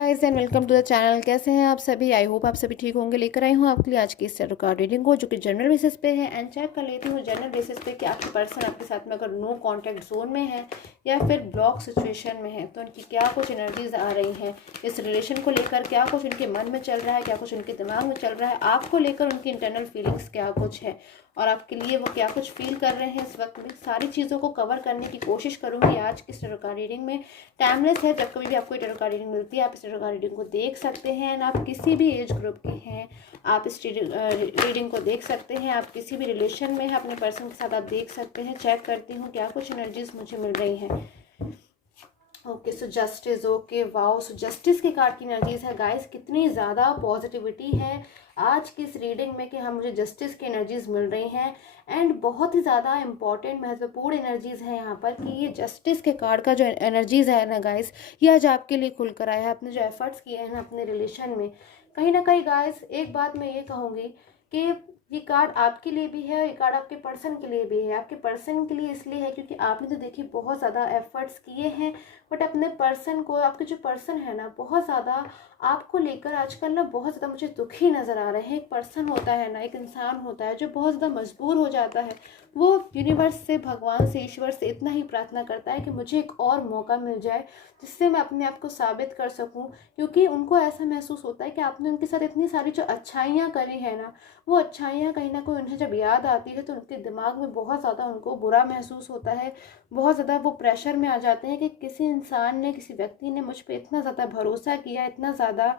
Guys and welcome to the channel. कैसे हैं आप सभी? आई होप आप सभी ठीक होंगे। लेकर आई हूँ आपके लिए आज की इस टैरो कार्ड रीडिंग को, जो कि जनरल बेसिस पे है। एंड चेक कर लेती हूँ जनरल बेसिस पे कि आपकी पर्सन आपके साथ में अगर नो कांटेक्ट जोन में है या फिर ब्लॉक सिचुएशन में है तो उनकी क्या कुछ एनर्जीज आ रही हैं इस रिलेशन को लेकर, क्या कुछ उनके मन में चल रहा है, क्या कुछ उनके दिमाग में चल रहा है, आपको लेकर उनकी इंटरनल फीलिंग्स क्या कुछ है और आपके लिए वो क्या कुछ फील कर रहे हैं इस वक्त में। सारी चीज़ों को कवर करने की कोशिश करूंगी आज की टैरो कार्ड रीडिंग में। टाइमलेस है, जब कभी भी आपको टैरो कार्ड रीडिंग मिलती है आप इस टैरो कार्ड रीडिंग को देख सकते हैं। एंड आप किसी भी एज ग्रुप के हैं आप इस रीडिंग को देख सकते हैं। आप किसी भी रिलेशन में हैं अपने पर्सन के साथ आप देख सकते हैं। चेक करती हूँ क्या कुछ एनर्जीज मुझे मिल रही हैं। Okay so justice, okay wow, so justice के कार्ड की एनर्जीज है गाइस। कितनी ज़्यादा पॉजिटिविटी है आज की इस रीडिंग में कि हम मुझे जस्टिस की एनर्जीज मिल रही हैं। एंड बहुत ही ज़्यादा इंपॉर्टेंट महत्वपूर्ण एनर्जीज है यहाँ पर कि ये जस्टिस के कार्ड का जो एनर्जीज है ना गाइस, ये आज आपके लिए खुल कर आया है। आपने जो एफर्ट्स किए हैं ना अपने रिलेशन में, कहीं ना कहीं गाइस एक बात मैं ये कहूँगी कि ये कार्ड आपके लिए भी है, ये कार्ड आपके पर्सन के लिए भी है। आपके पर्सन के लिए इसलिए है क्योंकि आपने तो देखिए बहुत ज़्यादा एफर्ट्स किए हैं, बट अपने पर्सन को, आपके जो पर्सन है ना बहुत ज़्यादा आपको लेकर आजकल ना बहुत ज़्यादा मुझे दुखी नज़र आ रहे हैं। एक पर्सन होता है ना, एक इंसान होता है जो बहुत ज़्यादा मजबूर हो जाता है। वो यूनिवर्स से, भगवान से, ईश्वर से इतना ही प्रार्थना करता है कि मुझे एक और मौका मिल जाए जिससे मैं अपने आप को साबित कर सकूं, क्योंकि उनको ऐसा महसूस होता है कि आपने उनके साथ इतनी सारी जो अच्छाइयाँ करी है ना, वो अच्छाइयाँ कहीं ना कहीं उन्हें जब याद आती है तो उनके दिमाग में बहुत ज़्यादा उनको बुरा महसूस होता है। बहुत ज़्यादा वो प्रेशर में आ जाते हैं कि किसी इंसान ने, किसी व्यक्ति ने मुझ पर इतना ज़्यादा भरोसा किया, इतना ज़्यादा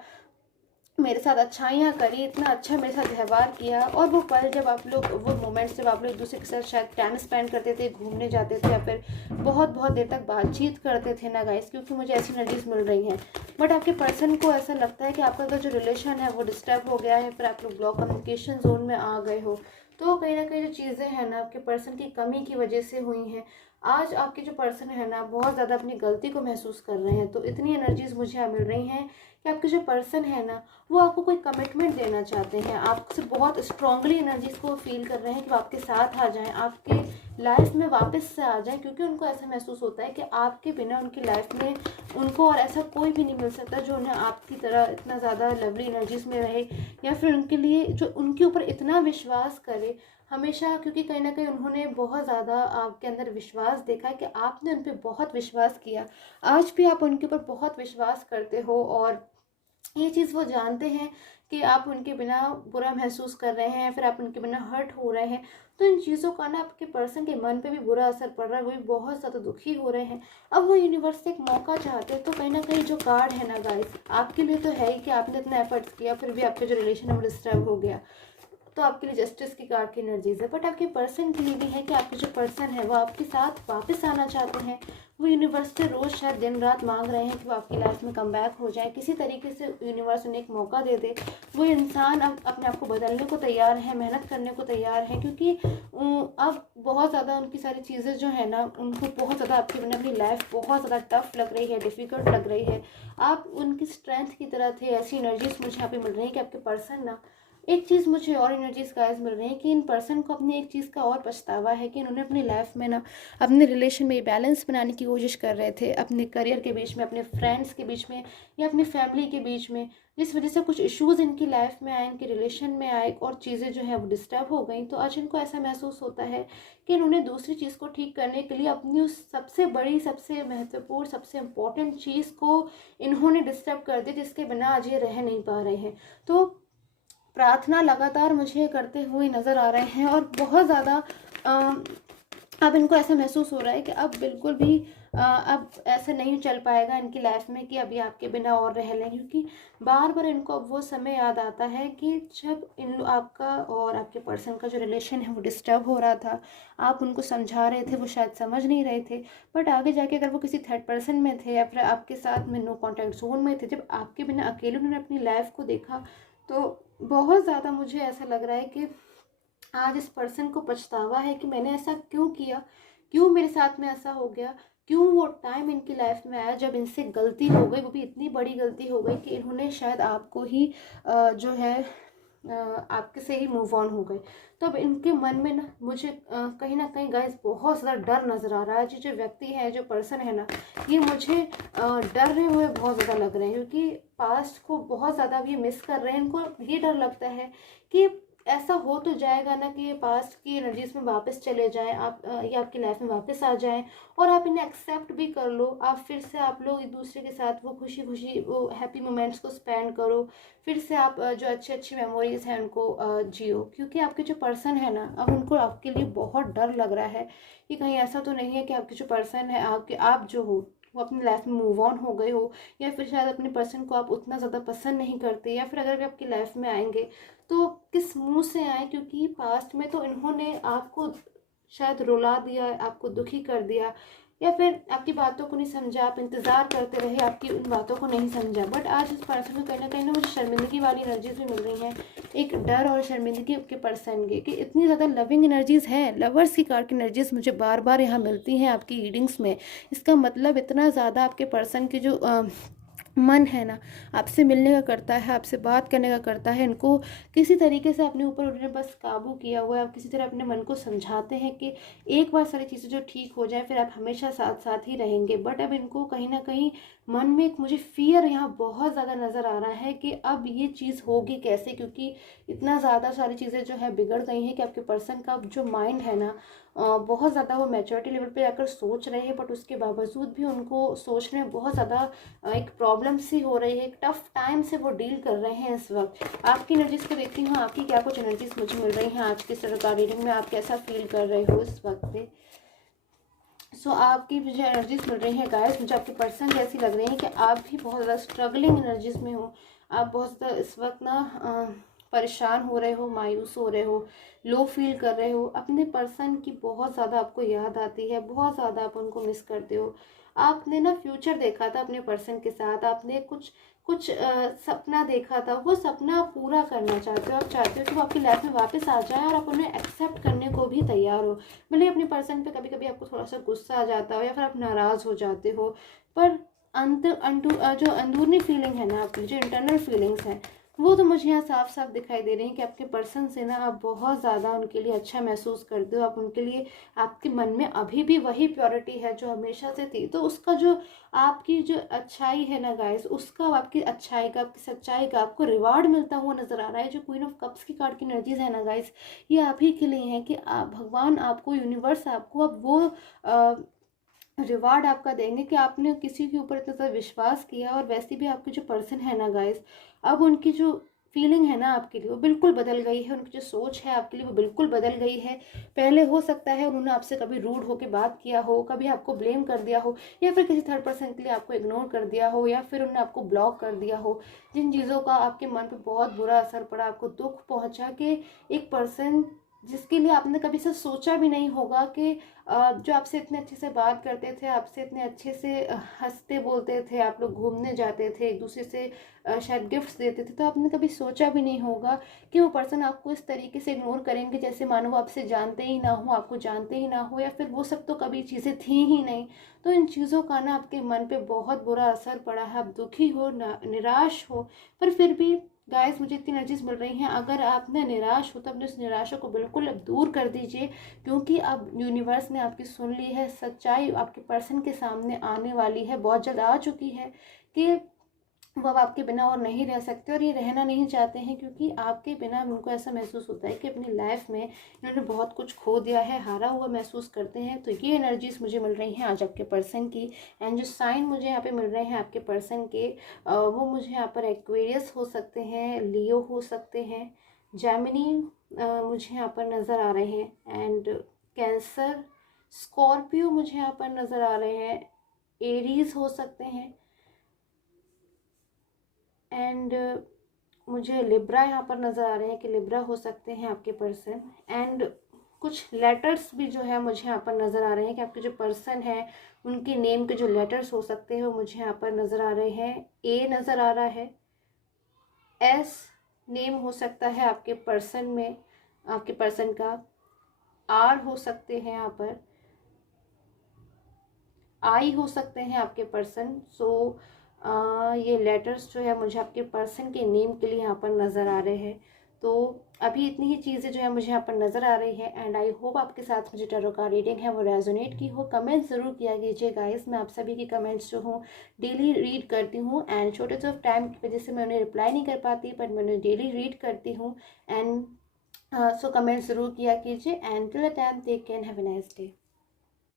मेरे साथ अच्छाइयाँ करी, इतना अच्छा मेरे साथ व्यवहार किया। और वो पल जब आप लोग, वो मोमेंट्स जब आप लोग एक दूसरे के साथ शायद टाइम स्पेंड करते थे, घूमने जाते थे या फिर बहुत बहुत देर तक बातचीत करते थे ना गाइस, क्योंकि मुझे ऐसी एनर्जीज मिल रही हैं। बट आपके पर्सन को ऐसा लगता है कि आपका जो रिलेशन है वो डिस्टर्ब हो गया है, फिर आप लोग ब्लॉक कम्युनिकेशन जोन में आ गए हो। तो कहीं ना कहीं जो चीज़ें हैं ना आपके पर्सन की कमी की वजह से हुई हैं। आज आपके जो पर्सन है ना बहुत ज़्यादा अपनी गलती को महसूस कर रहे हैं। तो इतनी एनर्जीज मुझे यहाँ मिल रही हैं कि आपके जो पर्सन है ना वो आपको कोई कमिटमेंट देना चाहते हैं, आपसे बहुत स्ट्रांगली एनर्जीज को फील कर रहे हैं कि वो आपके साथ आ जाएं, आपके लाइफ में वापस से आ जाएं, क्योंकि उनको ऐसा महसूस होता है कि आपके बिना उनकी लाइफ में उनको और ऐसा कोई भी नहीं मिल सकता जो उन्हें आपकी तरह इतना ज़्यादा लवली एनर्जीज में रहे, या फिर उनके लिए जो उनके ऊपर इतना विश्वास करे हमेशा। क्योंकि कहीं ना कहीं उन्होंने बहुत ज़्यादा आपके अंदर विश्वास देखा है कि आपने उन पर बहुत विश्वास किया, आज भी आप उनके ऊपर बहुत विश्वास करते हो। और ये चीज़ वो जानते हैं कि आप उनके बिना बुरा महसूस कर रहे हैं, फिर आप उनके बिना हर्ट हो रहे हैं। तो इन चीज़ों का ना आपके पर्सन के मन पे भी बुरा असर पड़ रहा है, वो भी बहुत ज़्यादा दुखी हो रहे हैं। अब वो यूनिवर्स से एक मौका चाहते हैं। तो कहीं ना कहीं जो कार्ड है ना गाइस आपके लिए तो है ही कि आपने इतना एफर्ट्स किया फिर भी आपके जो रिलेशन है वो डिस्टर्ब हो गया, तो आपके लिए जस्टिस की कार्ड की एनर्जीज है। बट आपके पर्सन के लिए भी है कि आपके जो पर्सन है वो आपके साथ वापस आना चाहते हैं। वो यूनिवर्स से रोज़ शायद दिन रात मांग रहे हैं कि वो आपकी लाइफ में कम बैक हो जाए, किसी तरीके से यूनिवर्स उन्हें एक मौका दे दे। वो इंसान अब अपने आप को बदलने को तैयार है, मेहनत करने को तैयार है, क्योंकि अब बहुत ज़्यादा उनकी सारी चीज़ें जो है ना उनको बहुत ज़्यादा आपके बिना अपनी लाइफ बहुत ज़्यादा टफ लग रही है, डिफ़िकल्ट लग रही है। आप उनकी स्ट्रेंथ की तरह थे। ऐसी एनर्जीज मुझे यहाँ पे मिल रही है कि आपके पर्सन ना, एक चीज़ मुझे और एनर्जीज गाइस मिल रही है कि इन पर्सन को अपनी एक चीज़ का और पछतावा है कि इन्होंने अपनी लाइफ में ना अपने रिलेशन में बैलेंस बनाने की कोशिश कर रहे थे, अपने करियर के बीच में, अपने फ्रेंड्स के बीच में या अपनी फैमिली के बीच में, जिस वजह से कुछ इश्यूज इनकी लाइफ में आए, इनके रिलेशन में आए और चीज़ें जो है वो डिस्टर्ब हो गई। तो आज इनको ऐसा महसूस होता है कि इन्होंने दूसरी चीज़ को ठीक करने के लिए अपनी उस सबसे बड़ी, सबसे महत्वपूर्ण, सबसे इम्पोर्टेंट चीज़ को इन्होंने डिस्टर्ब कर दिया, जिसके बिना आज ये रह नहीं पा रहे हैं। तो प्रार्थना लगातार मुझे करते हुए नज़र आ रहे हैं और बहुत ज़्यादा अब इनको ऐसा महसूस हो रहा है कि अब बिल्कुल भी अब ऐसे नहीं चल पाएगा इनकी लाइफ में कि अभी आपके बिना और रह लें, क्योंकि बार बार इनको अब वो समय याद आता है कि जब इन आपका और आपके पर्सन का जो रिलेशन है वो डिस्टर्ब हो रहा था, आप उनको समझा रहे थे, वो शायद समझ नहीं रहे थे। बट आगे जाके अगर वो किसी थर्ड पर्सन में थे या फिर आपके साथ में नो कॉन्टैक्ट जोन में थे, जब आपके बिना अकेले उन्होंने अपनी लाइफ को देखा, तो बहुत ज़्यादा मुझे ऐसा लग रहा है कि आज इस पर्सन को पछतावा है कि मैंने ऐसा क्यों किया, क्यों मेरे साथ में ऐसा हो गया, क्यों वो टाइम इनकी लाइफ में आया जब इनसे गलती हो गई, वो भी इतनी बड़ी गलती हो गई कि इन्होंने शायद आपको ही जो है आपके से ही मूव ऑन हो गए। तो अब इनके मन में कहीं ना कहीं गाइस बहुत ज़्यादा डर नज़र आ रहा है। जो व्यक्ति है, जो पर्सन है ना, ये मुझे डरे हुए बहुत ज़्यादा लग रहे हैं, क्योंकि पास्ट को बहुत ज़्यादा अब ये मिस कर रहे हैं। इनको ये डर लगता है कि ऐसा हो तो जाएगा ना कि ये पास्ट की एनर्जीज में वापस चले जाएं, आप ये आपकी लाइफ में वापस आ जाएं और आप इन्हें एक्सेप्ट भी कर लो। आप फिर से आप लोग एक दूसरे के साथ वो खुशी खुशी वो हैप्पी मोमेंट्स को स्पेंड करो। फिर से आप जो अच्छी अच्छी मेमोरीज हैं उनको जियो, क्योंकि आपके जो पर्सन है ना, अब उनको आपके लिए बहुत डर लग रहा है कि कहीं ऐसा तो नहीं है कि आपके जो पर्सन है, आप जो हो वो अपनी लाइफ में मूव ऑन हो गए हो, या फिर शायद अपने पर्सन को आप उतना ज़्यादा पसंद नहीं करते, या फिर अगर वे आपकी लाइफ में आएंगे तो किस मुंह से आए, क्योंकि पास्ट में तो इन्होंने आपको शायद रुला दिया, आपको दुखी कर दिया, या फिर आपकी बातों को नहीं समझा, आप इंतज़ार करते रहे, आपकी उन बातों को नहीं समझा। बट आज इस पर्सन को कहीं ना मुझे शर्मिंदगी वाली एनर्जीज भी मिल रही हैं, एक डर और शर्मिंदगी के पर्सन की, कि इतनी ज़्यादा लविंग एनर्जीज हैं, लवर्स की कार्ड की एनर्जीज मुझे बार बार यहाँ मिलती हैं आपकी रीडिंग्स में। इसका मतलब इतना ज़्यादा आपके पर्सन की जो मन है ना, आपसे मिलने का करता है, आपसे बात करने का करता है। इनको किसी तरीके से अपने ऊपर उन्होंने बस काबू किया हुआ है। आप किसी तरह अपने मन को समझाते हैं कि एक बार सारी चीज़ें जो ठीक हो जाए फिर आप हमेशा साथ साथ ही रहेंगे। बट अब इनको कहीं ना कहीं मन में एक मुझे फियर यहाँ बहुत ज़्यादा नज़र आ रहा है कि अब ये चीज़ होगी कैसे, क्योंकि इतना ज़्यादा सारी चीज़ें जो है बिगड़ गई हैं कि आपके पर्सन का जो माइंड है ना, बहुत ज़्यादा वो मैच्योरिटी लेवल पे जाकर सोच रहे हैं। बट उसके बावजूद भी उनको सोचने में बहुत ज़्यादा एक प्रॉब्लम सी हो रही है, एक टफ टाइम से वो डील कर रहे हैं इस वक्त। आपकी एनर्जीज को देखती हूँ, आपकी क्या कुछ एनर्जीज मुझे मिल रही हैं आज की सरकार रीडिंग में, आप कैसा फील कर रहे हो इस वक्त पे। सो आपकी मुझे एनर्जीज मिल रही हैं गाइस, मुझे आपके पर्सन जैसी लग रही है कि आप भी बहुत ज़्यादा स्ट्रगलिंग एनर्जीज में हो। आप बहुत ज़्यादा इस वक्त ना परेशान हो रहे हो, मायूस हो रहे हो, लो फील कर रहे हो। अपने पर्सन की बहुत ज़्यादा आपको याद आती है, बहुत ज़्यादा आप उनको मिस करते हो। आपने ना फ्यूचर देखा था अपने पर्सन के साथ, आपने कुछ कुछ सपना देखा था, वो सपना आप पूरा करना चाहते हो। आप चाहते हो कि वो आपकी लाइफ में वापस आ जाए और आप उन्हें एक्सेप्ट करने को भी तैयार हो। भले अपने पर्सन पे कभी कभी आपको थोड़ा सा गुस्सा आ जाता हो या फिर आप नाराज़ हो जाते हो, पर जो अंदरूनी फीलिंग है ना आपकी, जो इंटरनल फीलिंग्स हैं, वो तो मुझे यहाँ साफ साफ दिखाई दे रही है कि आपके पर्सन से ना आप बहुत ज़्यादा उनके लिए अच्छा महसूस करते हो। आप उनके लिए, आपके मन में अभी भी वही प्योरिटी है जो हमेशा से थी। तो उसका जो आपकी जो अच्छाई है ना गाइस, उसका, आपकी अच्छाई का, आपकी सच्चाई का आपको रिवार्ड मिलता हुआ नजर आ रहा है। जो क्वीन ऑफ कप्स की कार्ड की एनर्जीज है ना गाइस, ये आप ही के लिए है कि आप, भगवान आपको, यूनिवर्स आपको अब वो रिवार्ड आपका देंगे कि आपने किसी के ऊपर इतना ज़्यादा विश्वास किया। और वैसे भी आपके जो पर्सन है ना गाइस, अब उनकी जो फीलिंग है ना आपके लिए वो बिल्कुल बदल गई है। उनकी जो सोच है आपके लिए वो बिल्कुल बदल गई है। पहले हो सकता है उन्होंने आपसे कभी रूड होकर बात किया हो, कभी आपको ब्लेम कर दिया हो, या फिर किसी थर्ड पर्सन के लिए आपको इग्नोर कर दिया हो, या फिर उन्होंने आपको ब्लॉक कर दिया हो। जिन चीज़ों का आपके मन पर बहुत बुरा असर पड़ा, आपको दुख पहुंचा, कि एक पर्सन जिसके लिए आपने कभी से सोचा भी नहीं होगा कि जो आपसे इतने अच्छे से बात करते थे, आपसे इतने अच्छे से हंसते बोलते थे, आप लोग घूमने जाते थे, एक दूसरे से शायद गिफ्ट्स देते थे, तो आपने कभी सोचा भी नहीं होगा कि वो पर्सन आपको इस तरीके से इग्नोर करेंगे जैसे मानो वो आपसे जानते ही ना हो, आपको जानते ही ना हो, या फिर वो सब तो कभी चीज़ें थी ही नहीं। तो इन चीज़ों का ना आपके मन पे बहुत बुरा असर पड़ा है। आप दुखी हो, निराश हो, पर फिर भी गाइस मुझे इतनी एनर्जीज मिल रही हैं, अगर आपने निराश हो तो अपने उस निराशा को बिल्कुल अब दूर कर दीजिए, क्योंकि अब यूनिवर्स ने आपकी सुन ली है। सच्चाई आपके पर्सन के सामने आने वाली है, बहुत जल्द आ चुकी है, कि वो अब आपके बिना और नहीं रह सकते, और ये रहना नहीं चाहते हैं, क्योंकि आपके बिना उनको ऐसा महसूस होता है कि अपनी लाइफ में इन्होंने बहुत कुछ खो दिया है, हारा हुआ महसूस करते हैं। तो ये एनर्जीज मुझे मिल रही हैं आज आपके पर्सन की। एंड जो साइन मुझे यहाँ पे मिल रहे हैं आपके पर्सन के, वो मुझे यहाँ पर एक्वेरियस हो सकते हैं, लियो हो सकते हैं, जेमिनी मुझे यहाँ पर नज़र आ रहे हैं, एंड कैंसर, स्कॉर्पियो मुझे यहाँ पर नज़र आ रहे हैं, एरीज हो सकते हैं, एंड मुझे लिब्रा यहाँ पर नज़र आ रहे हैं कि लिब्रा हो सकते हैं आपके पर्सन। एंड कुछ लेटर्स भी जो है मुझे यहाँ पर नज़र आ रहे हैं कि आपके जो पर्सन है उनके नेम के जो लेटर्स हो सकते हैं वो मुझे यहाँ पर नज़र आ रहे हैं। ए नज़र आ रहा है, एस नेम हो सकता है आपके पर्सन में, आपके पर्सन का, आर हो सकते हैं यहाँ पर, आई हो सकते हैं आपके पर्सन। सो ये लेटर्स जो है मुझे आपके पर्सन के नेम के लिए यहाँ पर नज़र आ रहे हैं। तो अभी इतनी ही चीज़ें जो है मुझे यहाँ पर नज़र आ रही है एंड आई होप आपके साथ मुझे टैरो का रीडिंग है वो रेजोनेट की हो। कमेंट ज़रूर किया कीजिए गाइस, मैं आप सभी की कमेंट्स जो हूँ डेली रीड करती हूँ एंड छोटे से टाइम की वजह से मैं उन्हें रिप्लाई नहीं कर पाती, बट मैं उन्हें डेली रीड करती हूँ। एंड सो कमेंट ज़रूर किया कीजिए and till the time take care, have a nice day.